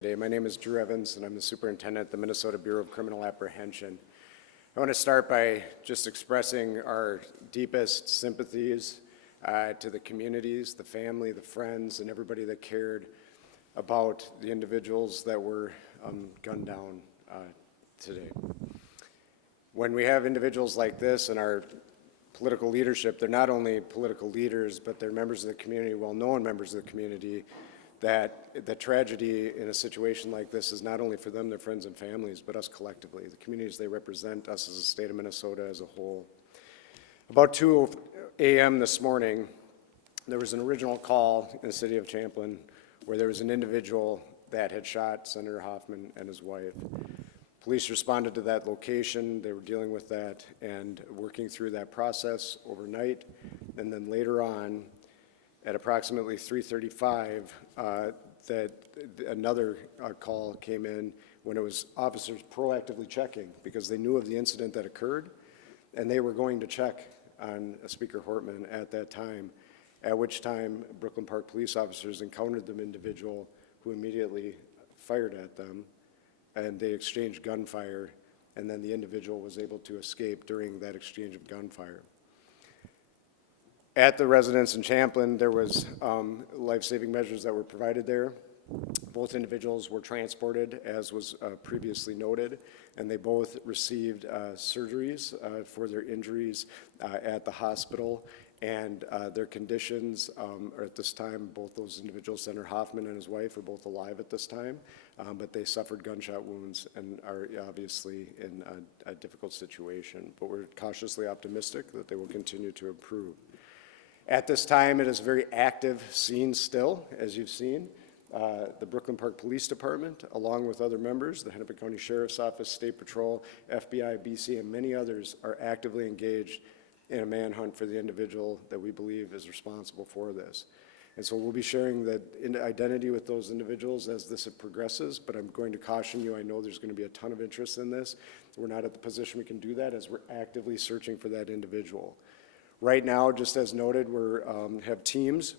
Today. My name is Drew Evans, and I'm the superintendent at the Minnesota Bureau of Criminal Apprehension. I want to start by just expressing our deepest sympathies to the communities, the family, the friends, and everybody that cared about the individuals that were gunned down today. When we have individuals like this in our political leadership, they're not only political leaders, but they're members of the community, well-known members of the community, that the tragedy in a situation like this is not only for them, their friends and families, but us collectively, the communities they represent, us as a state of Minnesota as a whole. About 2 a.m. this morning, there was an original call in the city of Champlin where there was an individual that had shot Senator Hoffman and his wife. Police responded to that location. They were dealing with that and working through that process overnight. And then later on, at approximately 3:35, that another call came in when it was officers proactively checking because they knew of the incident that occurred, and they were going to check on Speaker Hortman at that time, at which time Brooklyn Park police officers encountered the individual who immediately fired at them, and they exchanged gunfire, and then the individual was able to escape during that exchange of gunfire. At the residence in Champlin, there was life-saving measures that were provided there. Both individuals were transported, as was previously noted, and they both received surgeries for their injuries at the hospital, and their conditions are at this time, both those individuals, Senator Hoffman and his wife, are both alive at this time, but they suffered gunshot wounds and are obviously in a difficult situation. But we're cautiously optimistic that they will continue to improve. At this time, it is a very active scene still, as you've seen. The Brooklyn Park Police Department, along with other members, the Hennepin County Sheriff's Office, State Patrol, FBI, BC, and many others are actively engaged in a manhunt for the individual that we believe is responsible for this. And so we'll be sharing the identity with those individuals as this progresses, but I'm going to caution you, I know there's going to be a ton of interest in this. We're not at the position we can do that as we're actively searching for that individual. Right now, just as noted, we have teams.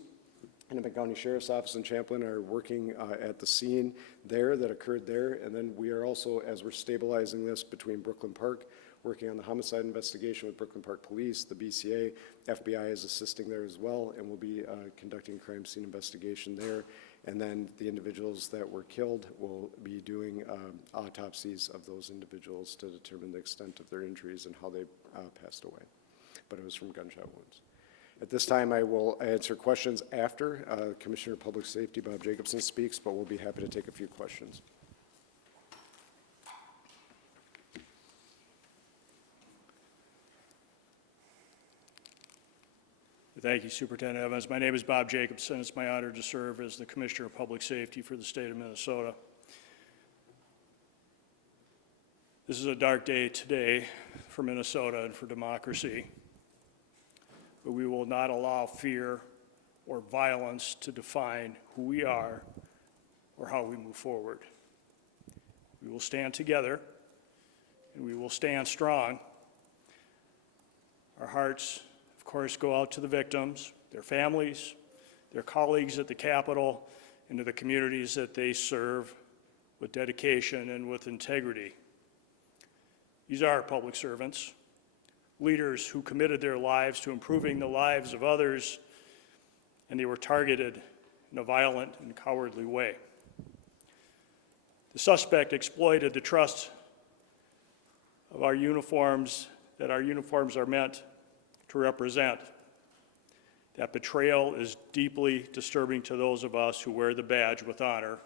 Hennepin County Sheriff's Office in Champlin are working at the scene there that occurred there. And then we are also, as we're stabilizing this between Brooklyn Park, working on the homicide investigation with Brooklyn Park Police, the BCA, FBI is assisting there as well, and we'll be conducting a crime scene investigation there. And then the individuals that were killed will be doing autopsies of those individuals to determine the extent of their injuries and how they passed away. But it was from gunshot wounds. At this time, I will answer questions after Commissioner of Public Safety Bob Jacobson speaks, but we'll be happy to take a few questions. Thank you, Superintendent Evans. My name is Bob Jacobson. It's my honor to serve as the Commissioner of Public Safety for the state of Minnesota. This is a dark day today for Minnesota and for democracy. But we will not allow fear or violence to define who we are or how we move forward. We will stand together and we will stand strong. Our hearts, of course, go out to the victims, their families, their colleagues at the Capitol, and to the communities that they serve with dedication and with integrity. These are public servants, leaders who committed their lives to improving the lives of others, and they were targeted in a violent and cowardly way. The suspect exploited the trust of our uniforms, that our uniforms are meant to represent. That betrayal is deeply disturbing to those of us who wear the badge with honor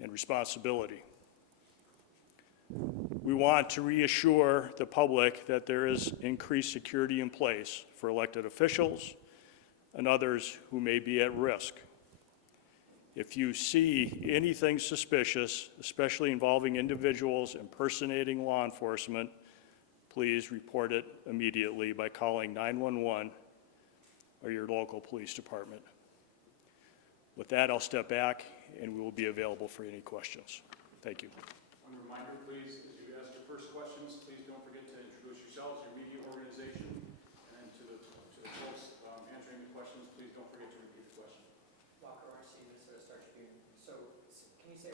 and responsibility. We want to reassure the public that there is increased security in place for elected officials and others who may be at risk. If you see anything suspicious, especially involving individuals impersonating law enforcement, please report it immediately by calling 911 or your local police department. With that, I'll step back and we will be available for any questions. Thank you. One reminder, please, as you ask your first questions, please don't forget to introduce yourselves, your media organization, and to the folks answering the questions, please don't forget to repeat the question. Walker RC, Minnesota Star Tribune. So can you say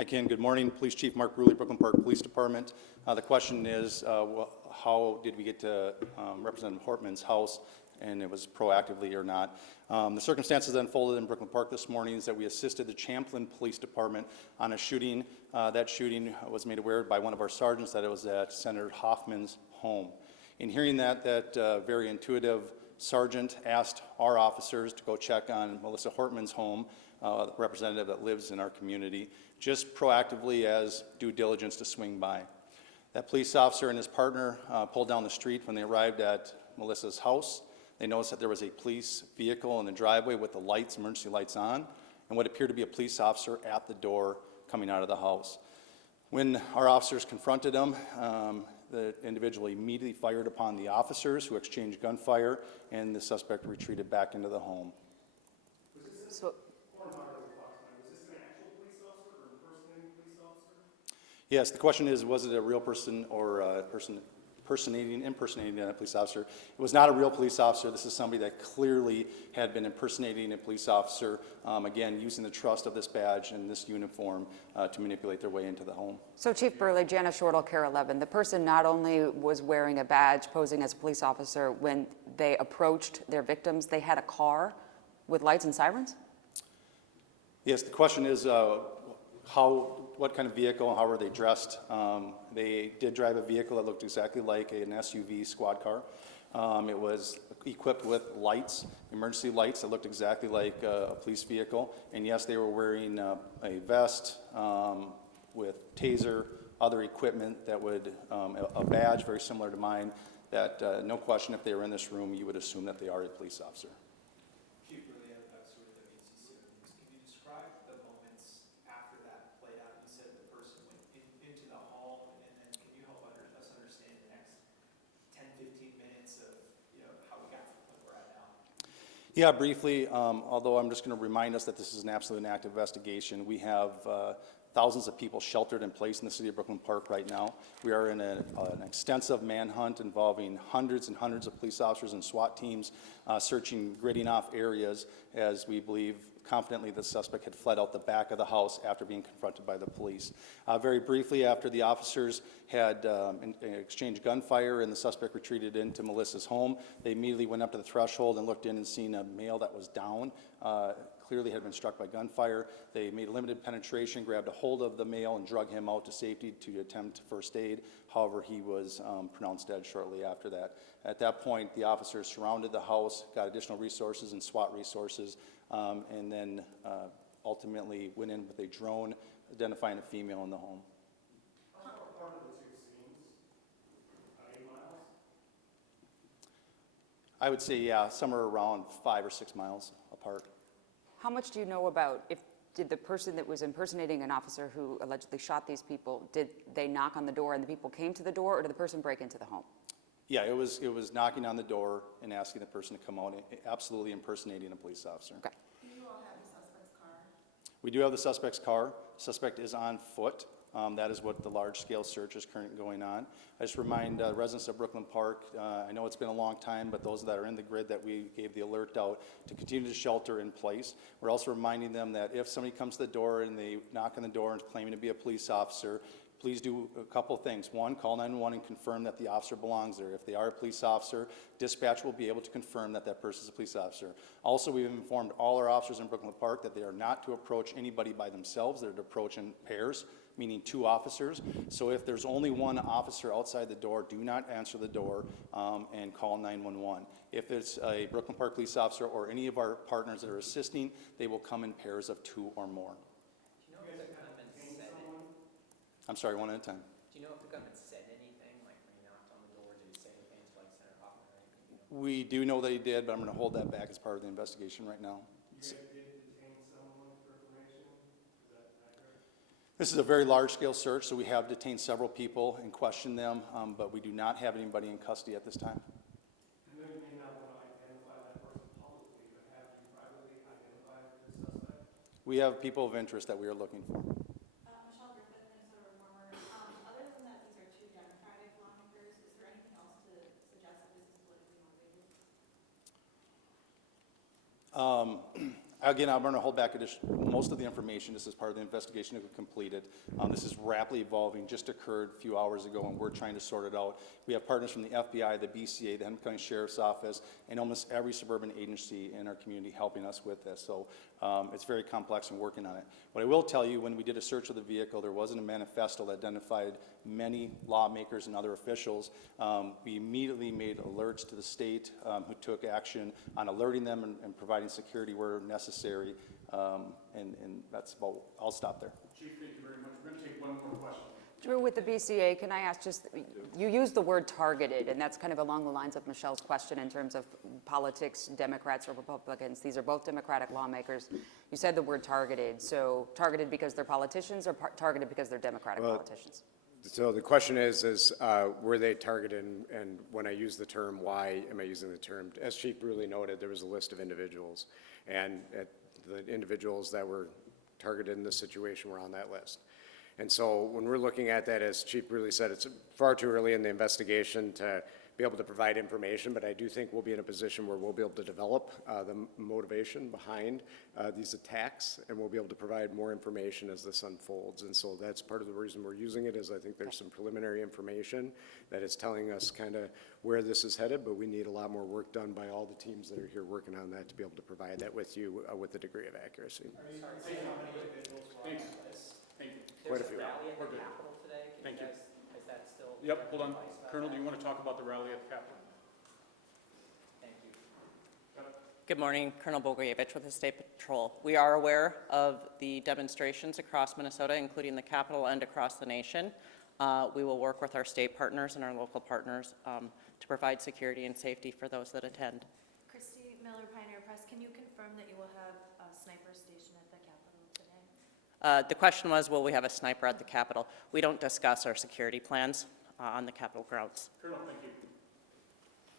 Hi, Ken. Good morning. Police Chief Mark Bruley, Brooklyn Park Police Department. The question is, how did we get to Representative Hortman's house, and it was proactively or not? The circumstances that unfolded in Brooklyn Park this morning is that we assisted the Champlin Police Department on a shooting. That shooting was made aware by one of our sergeants that it was at Senator Hoffman's home. In hearing that very intuitive sergeant asked our officers to go check on Melissa Hortman's home, the representative that lives in our community, just proactively as due diligence to swing by. That police officer and his partner pulled down the street when they arrived at Melissa's house. They noticed that there was a police vehicle in the driveway with the lights, emergency lights on, and what appeared to be a police officer at the door coming out of the house. When our officers confronted him, the individual immediately fired upon the officers, who exchanged gunfire, and the suspect retreated back into the home. So, Yes, the question is, was it a real person or a person impersonating a police officer? It was not a real police officer. This is somebody that clearly had been impersonating a police officer, again, using the trust of this badge and this uniform to manipulate their way into the home. so Chief Burley, Janice Shortle, Care 11, the person not only was wearing a badge posing as a police officer, when they approached their victims, they had a car with lights and sirens? Yes, the question is, what kind of vehicle, how were they dressed? They did drive a vehicle that looked exactly like an SUV squad car. It was equipped with lights, emergency lights that looked exactly like a police vehicle. And yes, they were wearing a vest with taser, other equipment that would, a badge very similar to mine, that no question, if they were in this room, you would assume that they are a police officer. Chief, really sort of WCC. Can you describe the moments after that played out? You said the person went into the home, and then can you help us understand the next 10, 15 minutes of how we got to the point we're at now? Yeah, briefly, although I'm just going to remind us that this is an absolutely active investigation. We have thousands of people sheltered in place in the city of Brooklyn Park right now. We are in an extensive manhunt involving hundreds and hundreds of police officers and SWAT teams searching, gridding off areas as we believe confidently the suspect had fled out the back of the house after being confronted by the police. Very briefly, after the officers had exchanged gunfire and the suspect retreated into Melissa's home, they immediately went up to the threshold and looked in and seen a male that was down, clearly had been struck by gunfire. They made limited penetration, grabbed a hold of the male and drug him out to safety to attempt first aid. However, he was pronounced dead shortly after that. At that point, the officers surrounded the house, got additional resources and SWAT resources, and then ultimately went in with a drone identifying a female in the home. How far apart are the two scenes? 8 miles? I would say, yeah, somewhere around 5 or 6 miles apart. How much do you know about did the person that was impersonating an officer who allegedly shot these people, did they knock on the door and the people came to the door, or did the person break into the home? Yeah, it was knocking on the door and asking the person to come out, absolutely impersonating a police officer. Okay. Do you all have the suspect's car? We do have the suspect's car. Suspect is on foot. That is what the large-scale search is currently going on. I just remind residents of Brooklyn Park, I know it's been a long time, but those that are in the grid that we gave the alert out to continue to shelter in place. We're also reminding them that if somebody comes to the door and they knock on the door and claiming to be a police officer, please do a couple of things. One, call 911 and confirm that the officer belongs there. If they are a police officer, dispatch will be able to confirm that that person is a police officer. Also, we've informed all our officers in Brooklyn Park that they are not to approach anybody by themselves. They're to approach in pairs, meaning 2 officers. So if there's only 1 officer outside the door, do not answer the door and call 911. If it's a Brooklyn Park police officer or any of our partners that are assisting, they will come in pairs of 2 or more. Do you know if the gunman said anything? I'm sorry, one at a time. Do you know if the gunman said anything, like when he knocked on the door? Did he say anything to like Senator Hoffman or anything? We do know that he did, but I'm going to hold that back as part of the investigation right now. This is a very large-scale search, so we have detained several people and questioned them, but we do not have anybody in custody at this time. I know you may not want to identify that person publicly, but have you privately identified the suspect? We have people of interest that we are looking for. Michelle Griffith, Minnesota Reformer. Other than that, these are 2 Democratic lawmakers. Is there anything else to suggest that this is politically motivated? Again, I'm going to hold back most of the information. This is part of the investigation that we completed. This is rapidly evolving, just occurred a few hours ago, and we're trying to sort it out. We have partners from the FBI, the BCA, the Hennepin County Sheriff's Office, and almost every suburban agency in our community helping us with this. So it's very complex and working on it. What I will tell you, when we did a search of the vehicle, there wasn't a manifesto that identified many lawmakers and other officials. We immediately made alerts to the state who took action on alerting them and providing security where necessary. And that's about, I'll stop there. Chief, thank you very much. We're going to take one more question. Drew, with the BCA, can I ask just, you used the word targeted, and that's kind of along the lines of Michelle's question in terms of politics, Democrats or Republicans. These are both Democratic lawmakers. You said the word targeted. So targeted because they're politicians or targeted because they're Democratic politicians? So the question is were they targeted, and when I use the term, why am I using the term? As Chief Bruley noted, there was a list of individuals, and the individuals that were targeted in this situation were on that list. And so when we're looking at that, as Chief Bruley said, it's far too early in the investigation to be able to provide information, but I do think we'll be in a position where we'll be able to develop the motivation behind these attacks, and we'll be able to provide more information as this unfolds. And so that's part of the reason we're using it, is I think there's some preliminary information that is telling us kind of where this is headed, but we need a lot more work done by all the teams that are here working on that to be able to provide that with you with a degree of accuracy. Thanks. Thank you. Quite a few. Rally at the Capitol today. Thank you. Is that still? Yep, hold on. Colonel, do you want to talk about the rally at the Capitol? Thank you. Good morning, Colonel Bogoyevich with the State Patrol. We are aware of the demonstrations across Minnesota, including the Capitol and across the nation. We will work with our state partners and our local partners to provide security and safety for those that attend. Christy Miller, Pioneer Press, can you confirm that you will have a sniper station at the Capitol today? The question was, will we have a sniper at the Capitol? We don't discuss our security plans on the Capitol grounds. Colonel, thank you.